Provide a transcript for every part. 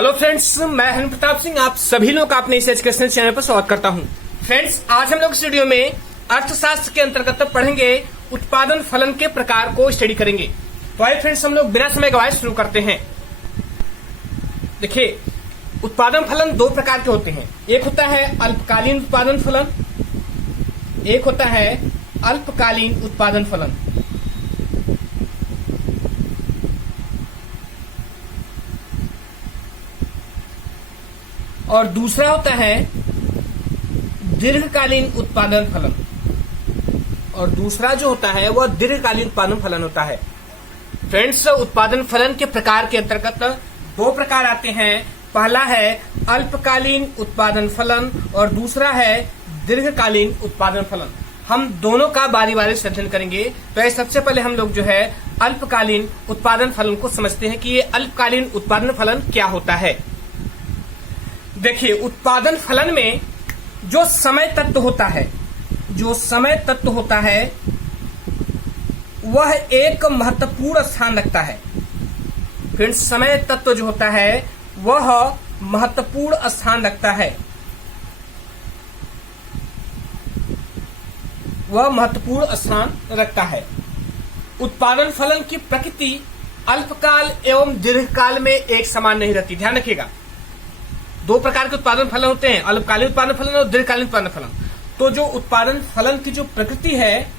Hello friends, मैं हन प्रताप सिंह आप सभी लोग का अपने इस एजुकेशनल चैनल पर स्वागत करता हूं। फ्रेंड्स, आज हम लोग इस वीडियो में अर्थशास्त्र के अंतर्गत पढ़ेंगे उत्पादन फलन के प्रकार को स्टडी करेंगे। तो आइए फ्रेंड्स, हम लोग बिना समय गवाए शुरू करते हैं। देखिए, उत्पादन फलन दो प्रकार के होते हैं। एक होता है अल्पकालीन उत्पादन फलन, एक होता है अल्पकालीन उत्पादन फलन। और दूसरा होता है दीर्घकालीन उत्पादन फलन, और दूसरा जो होता है वह दीर्घकालीन उत्पादन फलन होता है। फ्रेंड्स, उत्पादन फलन के प्रकार के अंतर्गत दो प्रकार आते हैं। पहला है अल्पकालीन उत्पादन फलन और दूसरा है दीर्घकालीन उत्पादन फलन। हम दोनों का बारी बारी से अध्ययन करेंगे। तो सबसे पहले हम लोग जो है अल्पकालीन उत्पादन फलन को समझते हैं कि ये अल्पकालीन उत्पादन फलन क्या होता है। देखिए, उत्पादन फलन में जो समय तत्व होता है, वह एक महत्वपूर्ण स्थान रखता है। फिर समय तत्व जो होता है वह महत्वपूर्ण स्थान रखता है, उत्पादन फलन की प्रकृति अल्पकाल एवं दीर्घकाल में एक समान नहीं रहती। ध्यान रखिएगा, दो प्रकार के उत्पादन फलन होते हैं, अल्पकालीन उत्पादन फलन और दीर्घकालीन उत्पादन फलन। तो जो उत्पादन फलन की जो प्रकृति है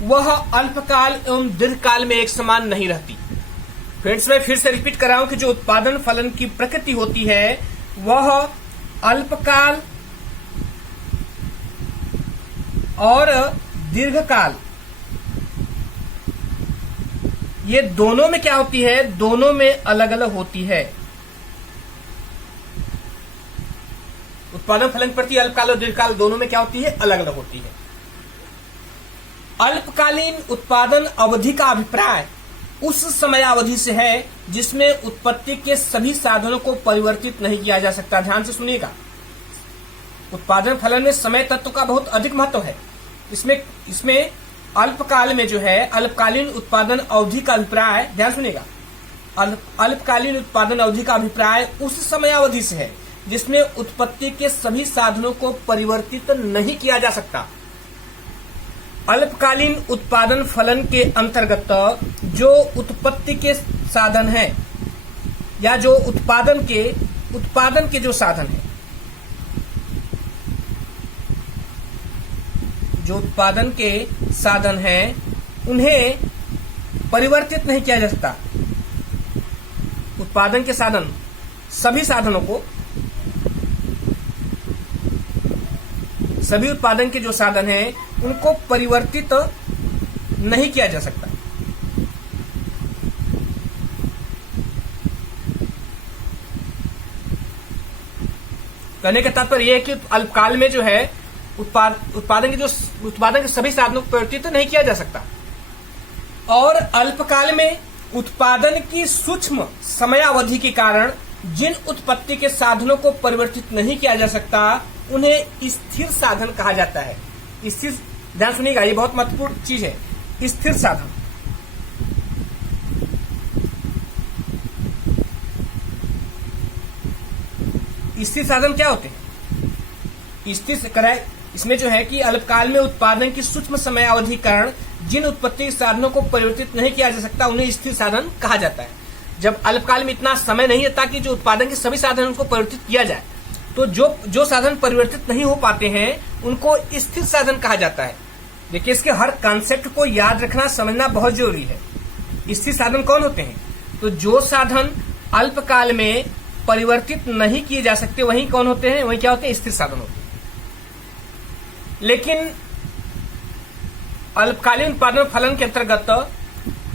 वह अल्पकाल एवं दीर्घकाल में एक समान नहीं रहती। फ्रेंड्स, मैं फिर से रिपीट कर रहा हूं कि जो उत्पादन फलन की प्रकृति होती है वह अल्पकाल और दीर्घकाल, ये दोनों में क्या होती है, दोनों में अलग अलग होती है। उत्पादन फलन की प्रति अल्पकाल और दीर्घकाल दोनों में क्या होती है, अलग अलग होती है। अल्पकालीन उत्पादन अवधि का अभिप्राय उस समय अवधि से है जिसमें उत्पत्ति के सभी साधनों को परिवर्तित नहीं किया जा सकता। ध्यान से सुनिएगा, उत्पादन फलन में समय तत्व का बहुत अधिक महत्व है। इसमें अल्पकाल में जो है अल्पकालीन उत्पादन अवधि का अभिप्राय, ध्यान सुनिएगा, अल्पकालीन उत्पादन अवधि का अभिप्राय उस समय अवधि से है जिसमें उत्पत्ति के सभी साधनों को परिवर्तित नहीं किया जा सकता। अल्पकालीन उत्पादन फलन के अंतर्गत जो उत्पत्ति के साधन हैं या जो उत्पादन के जो साधन हैं, जो उत्पादन के साधन हैं उन्हें परिवर्तित नहीं किया जा सकता। उत्पादन के साधन, सभी साधनों को, सभी उत्पादन के जो साधन हैं उनको परिवर्तित नहीं किया जा सकता। कहने का तात्पर्य यह है कि अल्पकाल में जो है उत्पादन के सभी साधनों को परिवर्तित नहीं किया जा सकता, और अल्पकाल में उत्पादन की सूक्ष्म समयावधि के कारण जिन उत्पत्ति के साधनों को परिवर्तित नहीं किया जा सकता उन्हें स्थिर साधन कहा जाता है। स्थिर, ध्यान सुनिएगा, ये बहुत महत्वपूर्ण चीज है। स्थिर साधन, स्थिर साधन क्या होते हैं? स्थिर इसमें जो है कि अल्पकाल में उत्पादन की सूक्ष्म समय अवधि कारण जिन उत्पत्ति साधनों को परिवर्तित नहीं किया जा सकता उन्हें स्थिर साधन कहा जाता है। जब अल्पकाल में इतना समय नहीं है ताकि जो उत्पादन के सभी साधनों को परिवर्तित किया जाए, तो जो साधन परिवर्तित नहीं हो पाते हैं उनको स्थिर साधन कहा जाता है। देखिए, इसके हर कॉन्सेप्ट को याद रखना, समझना बहुत जरूरी है। स्थिर साधन कौन होते हैं? तो जो साधन अल्पकाल में परिवर्तित नहीं किए जा सकते वही कौन होते हैं, वही क्या होते हैं, स्थिर साधन होते हैं। लेकिन अल्पकालीन उत्पादन फलन के अंतर्गत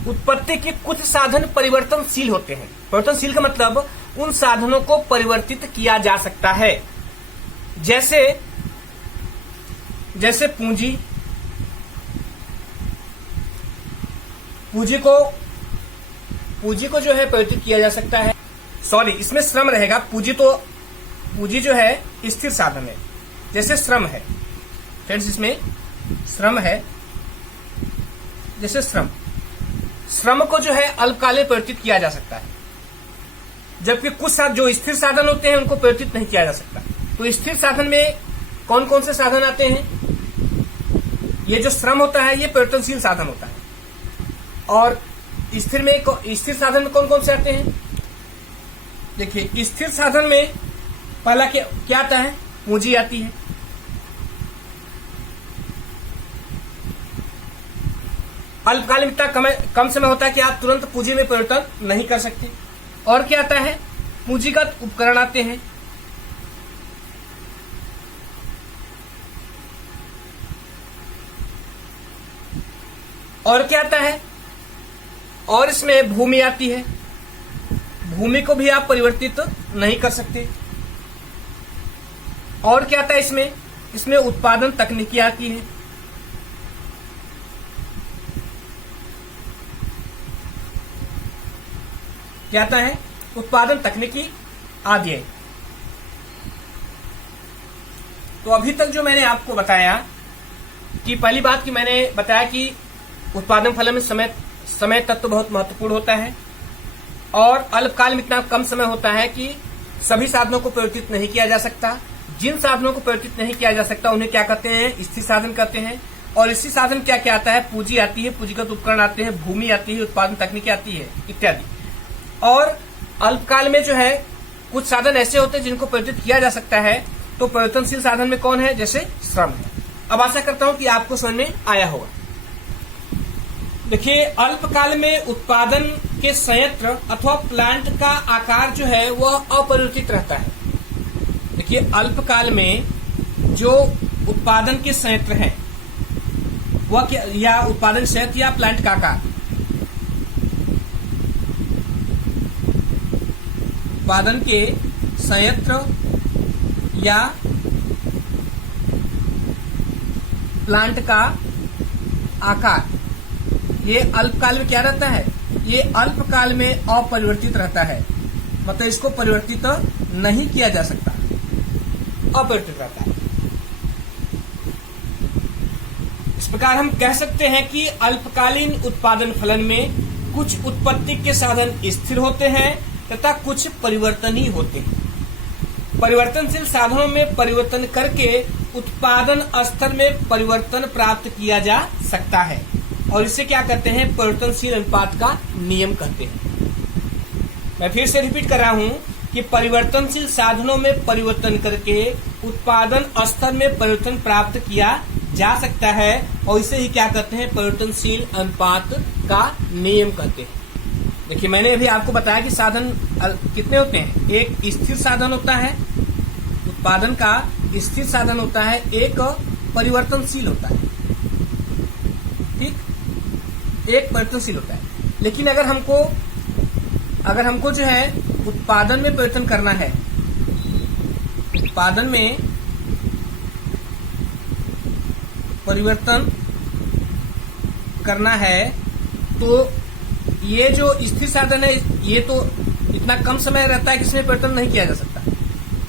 उत्पत्ति के कुछ साधन परिवर्तनशील होते हैं। परिवर्तनशील का मतलब उन साधनों को परिवर्तित किया जा सकता है। जैसे पूंजी को जो है परिवर्तित किया जा सकता है। सॉरी, इसमें श्रम रहेगा। पूंजी जो है स्थिर साधन है, जैसे श्रम है। फ्रेंड्स, इसमें श्रम है, जैसे श्रम को जो है अल्पकालीन परिवर्तित किया जा सकता है। जबकि कुछ जो स्थिर साधन होते हैं उनको परिवर्तित नहीं किया जा सकता। तो स्थिर साधन में कौन कौन से साधन आते हैं? ये जो श्रम होता है ये परिवर्तनशील साधन होता है। और स्थिर साधन में कौन कौन से आते हैं? देखिए, स्थिर साधन में पहला क्या आता है? पूंजी आती है। अल्पकाल में इतना कम समय होता है कि आप तुरंत पूंजी में परिवर्तन नहीं कर सकते। और क्या आता है? पूंजीगत उपकरण आते हैं। और क्या आता है? और इसमें भूमि आती है। भूमि को भी आप परिवर्तित नहीं कर सकते। और क्या आता है इसमें उत्पादन तकनीकी आती है। क्या आता है? उत्पादन तकनीकी आदि है। तो अभी तक जो मैंने आपको बताया कि पहली बात कि मैंने बताया कि उत्पादन फलन में समय तत्व बहुत महत्वपूर्ण होता है और अल्पकाल में इतना कम समय होता है कि सभी साधनों को परिवर्तित नहीं किया जा सकता। जिन साधनों को परिवर्तित नहीं किया जा सकता उन्हें क्या कहते हैं? स्थिर साधन कहते हैं। और स्थिर साधन क्या क्या आता है? पूंजी आती है, पूंजीगत उपकरण आते हैं, भूमि आती है, उत्पादन तकनीकी आती है इत्यादि। और अल्पकाल में जो है कुछ साधन ऐसे होते हैं जिनको परिवर्तित किया जा सकता है। तो परिवर्तनशील साधन में कौन है? जैसे श्रम है। अब आशा करता हूं कि आपको समझ में आया होगा। देखिए, अल्पकाल में उत्पादन के संयंत्र अथवा प्लांट का आकार जो है वह अपरिवर्तित रहता है। देखिए, अल्पकाल में जो उत्पादन के संयंत्र हैं वह क्या, या उत्पादन संयंत्र या प्लांट का आकार, उत्पादन के संयंत्र या प्लांट का आकार, ये अल्पकाल में क्या रहता है? ये अल्पकाल में अपरिवर्तित रहता है। मतलब इसको परिवर्तित नहीं किया जा सकता, अपरिवर्तित रहता है। इस प्रकार हम कह सकते हैं कि अल्पकालीन उत्पादन फलन में कुछ उत्पत्ति के साधन स्थिर होते हैं तथा कुछ परिवर्तनीय होते हैं। परिवर्तनशील साधनों में परिवर्तन करके उत्पादन स्तर में परिवर्तन प्राप्त किया जा सकता है और इसे क्या कहते हैं? परिवर्तनशील अनुपात का नियम कहते हैं। मैं फिर से रिपीट कर रहा हूं कि परिवर्तनशील साधनों में परिवर्तन करके उत्पादन स्तर में परिवर्तन प्राप्त किया जा सकता है और इसे ही क्या कहते हैं? परिवर्तनशील अनुपात का नियम कहते हैं। देखिए, मैंने अभी आपको बताया कि साधन कितने होते हैं। एक स्थिर साधन होता है, उत्पादन का स्थिर साधन होता है, एक परिवर्तनशील होता है। ठीक, एक परिवर्तनशील होता है। लेकिन अगर हमको जो है उत्पादन में परिवर्तन करना है, उत्पादन में परिवर्तन करना है, तो ये जो स्थिर साधन है ये तो इतना कम समय रहता है कि इसमें परिवर्तन नहीं किया जा सकता।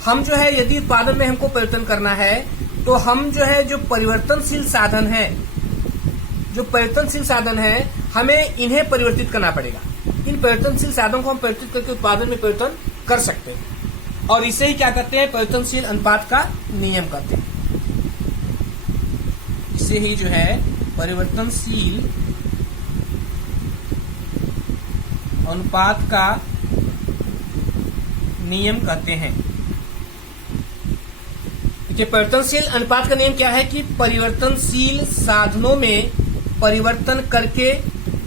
हम जो है यदि उत्पादन में हमको परिवर्तन करना है तो हम जो है जो परिवर्तनशील साधन है हमें इन्हें परिवर्तित करना पड़ेगा। इन परिवर्तनशील साधनों को हम परिवर्तित करके उत्पादन में परिवर्तन कर सकते हैं और इसे ही क्या कहते हैं? परिवर्तनशील अनुपात का नियम कहते हैं। इसे ही जो है परिवर्तनशील अनुपात का नियम कहते हैं। देखिए, परिवर्तनशील अनुपात का नियम क्या है कि परिवर्तनशील साधनों में परिवर्तन करके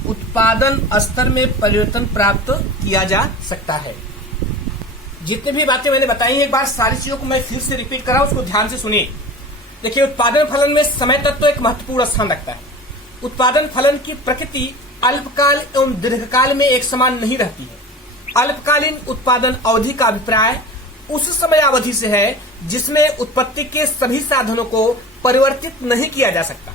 उत्पादन स्तर में परिवर्तन प्राप्त किया जा सकता है। जितनी भी बातें मैंने बताई हैं, एक बार सारी चीजों को मैं फिर से रिपीट कर रहा हूं, उसको ध्यान से सुनिए। देखिए, उत्पादन फलन में समय तत्व एक महत्वपूर्ण स्थान रखता है। उत्पादन फलन की प्रकृति अल्पकाल एवं दीर्घकाल में एक समान नहीं रहती है। अल्पकालीन उत्पादन अवधि का अभिप्राय उस समय अवधि से है जिसमें उत्पत्ति के सभी साधनों को परिवर्तित नहीं किया जा सकता।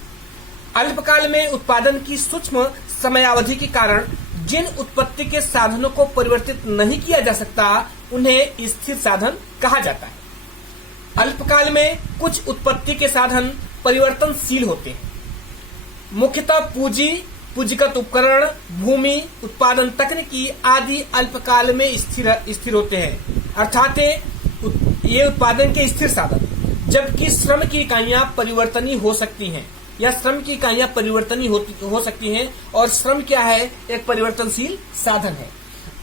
अल्पकाल में उत्पादन की सूक्ष्म समयावधि के कारण जिन उत्पत्ति के साधनों को परिवर्तित नहीं किया जा सकता उन्हें स्थिर साधन कहा जाता है। अल्पकाल में कुछ उत्पत्ति के साधन परिवर्तनशील होते हैं। मुख्यतः पूंजी, पूंजीगत उपकरण, भूमि, उत्पादन तकनीकी आदि अल्पकाल में स्थिर होते हैं, अर्थात ये उत्पादन के स्थिर साधन। जबकि श्रम की इकाइयां परिवर्तनीय हो सकती हैं, या श्रम की इकाइयां परिवर्तनीय हो सकती हैं, और श्रम क्या है? एक परिवर्तनशील साधन है।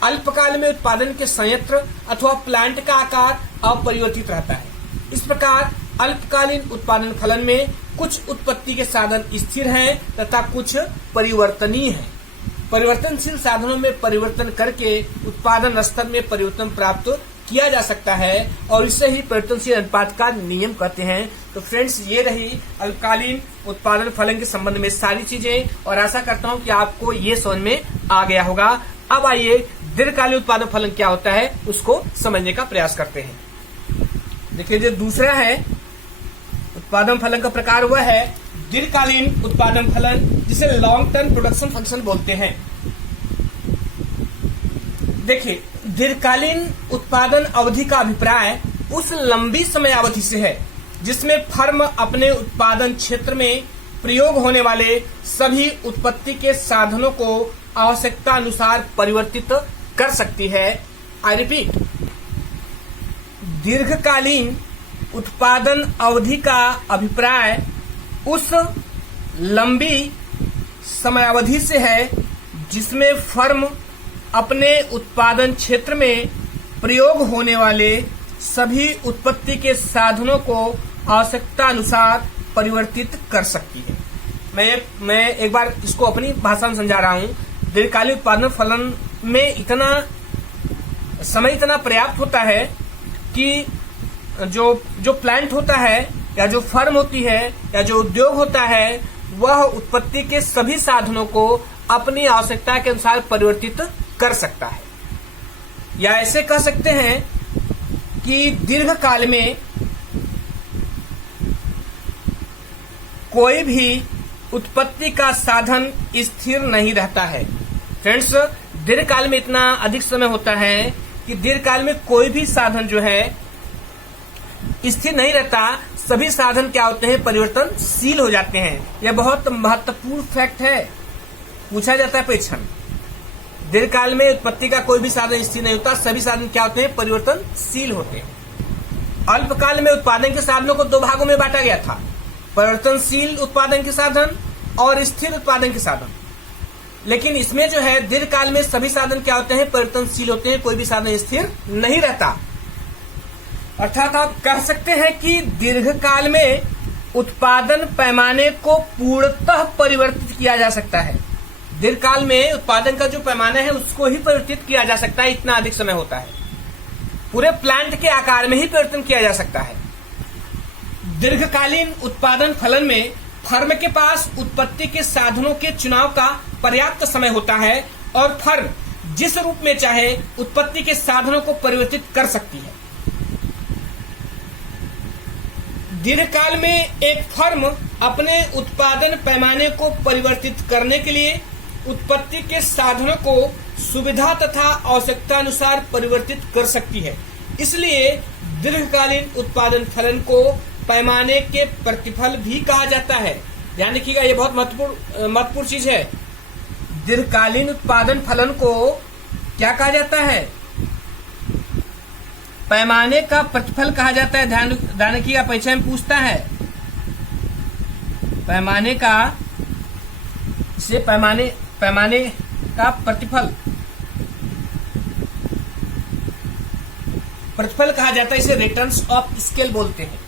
अल्पकाल में उत्पादन के संयंत्र अथवा प्लांट का आकार अपरिवर्तित रहता है। इस प्रकार अल्पकालीन उत्पादन फलन में कुछ उत्पत्ति के साधन स्थिर हैं तथा कुछ परिवर्तनीय हैं। परिवर्तनशील साधनों में परिवर्तन करके उत्पादन स्तर में परिवर्तन प्राप्त किया जा सकता है, और इसे ही परिवर्तनशील अनुपात का नियम कहते हैं। तो फ्रेंड्स, ये रही अल्पकालीन उत्पादन फलन के संबंध में सारी चीजें, और आशा करता हूं कि आपको ये समझ में आ गया होगा। अब आइए दीर्घकालीन उत्पादन फलन क्या होता है उसको समझने का प्रयास करते हैं। देखिए, जो दूसरा है उत्पादन फलन का प्रकार वह है दीर्घकालीन उत्पादन फलन, जिसे लॉन्ग टर्म प्रोडक्शन फंक्शन बोलते हैं। देखिए, दीर्घकालीन उत्पादन अवधि का अभिप्राय उस लंबी समय अवधि से है जिसमें फर्म अपने उत्पादन क्षेत्र में प्रयोग होने वाले सभी उत्पत्ति के साधनों को आवश्यकता अनुसार परिवर्तित कर सकती है। आई रिपीट, दीर्घकालीन उत्पादन अवधि का अभिप्राय उस लंबी समयावधि से है जिसमें फर्म अपने उत्पादन क्षेत्र में प्रयोग होने वाले सभी उत्पत्ति के साधनों को आवश्यकता अनुसार परिवर्तित कर सकती है। मैं एक बार इसको अपनी भाषा में समझा रहा हूं। दीर्घकालीन उत्पादन फलन में इतना समय पर्याप्त होता है कि जो प्लांट होता है, या जो फर्म होती है, या जो उद्योग होता है, वह उत्पत्ति के सभी साधनों को अपनी आवश्यकता के अनुसार परिवर्तित कर सकता है। या ऐसे कह सकते हैं कि दीर्घकाल में कोई भी उत्पत्ति का साधन स्थिर नहीं रहता है। फ्रेंड्स, दीर्घकाल में इतना अधिक समय होता है कि दीर्घकाल में कोई भी साधन जो है स्थिर नहीं रहता। सभी साधन क्या होते हैं? परिवर्तनशील हो जाते हैं। यह बहुत महत्वपूर्ण फैक्ट है, पूछा जाता है परीक्षा में। दीर्घकाल में उत्पत्ति का कोई भी साधन स्थिर नहीं होता, सभी साधन क्या होते हैं? परिवर्तनशील होते हैं। अल्पकाल में उत्पादन के साधनों को दो भागों में बांटा गया था, परिवर्तनशील उत्पादन के साधन और स्थिर उत्पादन के साधन। लेकिन इसमें जो है दीर्घकाल में सभी साधन क्या होते हैं? परिवर्तनशील होते हैं, कोई भी साधन स्थिर नहीं रहता। अर्थात आप कह सकते हैं कि दीर्घकाल में उत्पादन पैमाने को पूर्णतः परिवर्तित किया जा सकता है। दीर्घकाल में उत्पादन का जो पैमाना है उसको ही परिवर्तित किया जा सकता है, इतना अधिक समय होता है। पूरे प्लांट के आकार में ही परिवर्तन किया जा सकता है। दीर्घकालीन उत्पादन फलन में फर्म के पास उत्पत्ति के साधनों के चुनाव का पर्याप्त समय होता है, और फर्म जिस रूप में चाहे उत्पत्ति के साधनों को परिवर्तित कर सकती है। दीर्घकाल में एक फर्म अपने उत्पादन पैमाने को परिवर्तित करने के लिए उत्पत्ति के साधनों को सुविधा तथा आवश्यकता अनुसार परिवर्तित कर सकती है। इसलिए दीर्घकालीन उत्पादन फलन को पैमाने के प्रतिफल भी कहा जाता है। ध्यान रखिएगा, ये बहुत महत्वपूर्ण चीज है। दीर्घकालीन उत्पादन फलन को क्या कहा जाता है? पैमाने का प्रतिफल कहा जाता है। ध्यान रखिएगा, परीक्षा में पूछता है पैमाने का, इसे पैमाने का प्रतिफल कहा जाता है। इसे रिटर्न्स ऑफ स्केल बोलते हैं।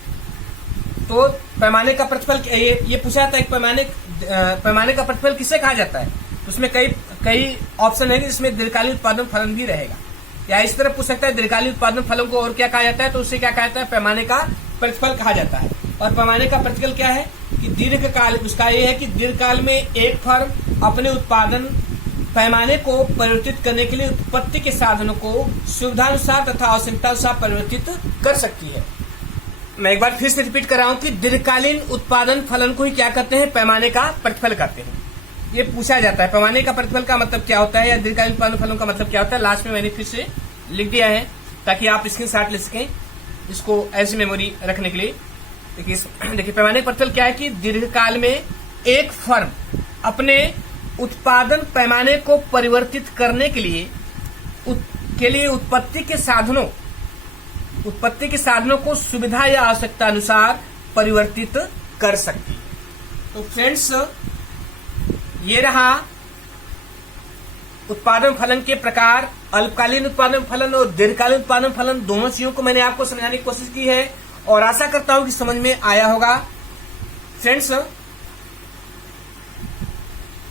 तो पैमाने का प्रतिफल ये पूछा जाता है, पैमाने का प्रतिफल किसे कहा जाता है? उसमें कई ऑप्शन है जिसमें दीर्घकालीन उत्पादन फलन भी रहेगा। या इस तरह पूछ सकता है दीर्घकालीन उत्पादन फलन को और क्या कहा जाता है? तो उससे क्या कहा जाता है? पैमाने का प्रतिफल कहा जाता है। और पैमाने का प्रतिफल क्या है कि दीर्घकाल, उसका ये है कि दीर्घकाल में एक फर्म अपने उत्पादन पैमाने को परिवर्तित करने के लिए उत्पत्ति के साधनों को सुविधानुसार तथा आवश्यकता अनुसार परिवर्तित कर सकती है। मैं एक बार फिर से रिपीट कर रहा हूं कि दीर्घकालीन उत्पादन फलन को ही क्या कहते हैं? पैमाने का प्रतिफल कहते हैं। ये पूछा जाता है पैमाने का प्रतिफल का मतलब क्या होता है, या दीर्घकालीन उत्पादन फलन का मतलब क्या होता है। लास्ट में मैंने फिर से लिख दिया है ताकि आप स्क्रीनशॉट ले सकें इसको ऐसी मेमोरी रखने के लिए। देखिए पैमाने का प्रतिफल क्या है कि दीर्घकाल में एक फर्म अपने उत्पादन पैमाने को परिवर्तित करने के लिए उत्पत्ति के साधनों को सुविधा या आवश्यकता अनुसार परिवर्तित कर सकती है। तो फ्रेंड्स, ये रहा उत्पादन फलन के प्रकार। अल्पकालीन उत्पादन फलन और दीर्घकालीन उत्पादन फलन दोनों चीजों को मैंने आपको समझाने की कोशिश की है और आशा करता हूं कि समझ में आया होगा। फ्रेंड्स,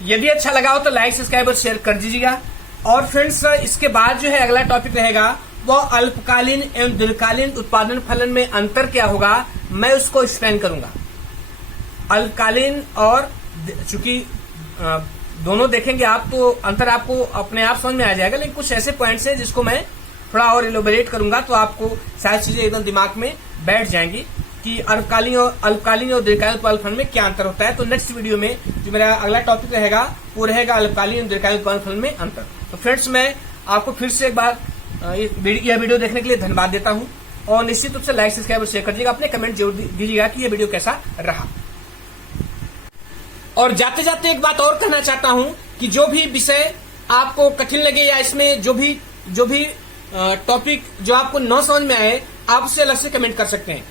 यदि अच्छा लगा हो तो लाइक, सब्सक्राइब और शेयर कर दीजिएगा। और फ्रेंड्स, इसके बाद जो है अगला टॉपिक रहेगा वो अल्पकालीन एवं दीर्घकालीन उत्पादन फलन में अंतर क्या होगा, मैं उसको एक्सप्लेन करूंगा। अल्पकालीन और चूंकि दोनों देखेंगे आप तो अंतर आपको अपने आप समझ में आ जाएगा, लेकिन कुछ ऐसे पॉइंट्स हैं जिसको मैं थोड़ा और इलोबरेट करूंगा तो आपको सारी चीजें एकदम दिमाग में बैठ जाएंगी कि अल्पकालीन और दीर्घकालीन उत्पादन फलन में क्या अंतर होता है। तो नेक्स्ट वीडियो में जो मेरा अगला टॉपिक रहेगा वो रहेगा अल्पकालीन और दीर्घकालीन उत्पादन फलन में अंतर। तो फ्रेंड्स, मैं आपको फिर से एक बार यह वीडियो देखने के लिए धन्यवाद देता हूं और निश्चित रूप से लाइक, सब्सक्राइब और शेयर कर दीजिएगा। अपने कमेंट जरूर दीजिएगा कि यह वीडियो कैसा रहा। और जाते जाते एक बात और कहना चाहता हूं कि जो भी विषय आपको कठिन लगे या इसमें जो भी टॉपिक जो आपको न समझ में आए, आप उसे अलग से कमेंट कर सकते हैं।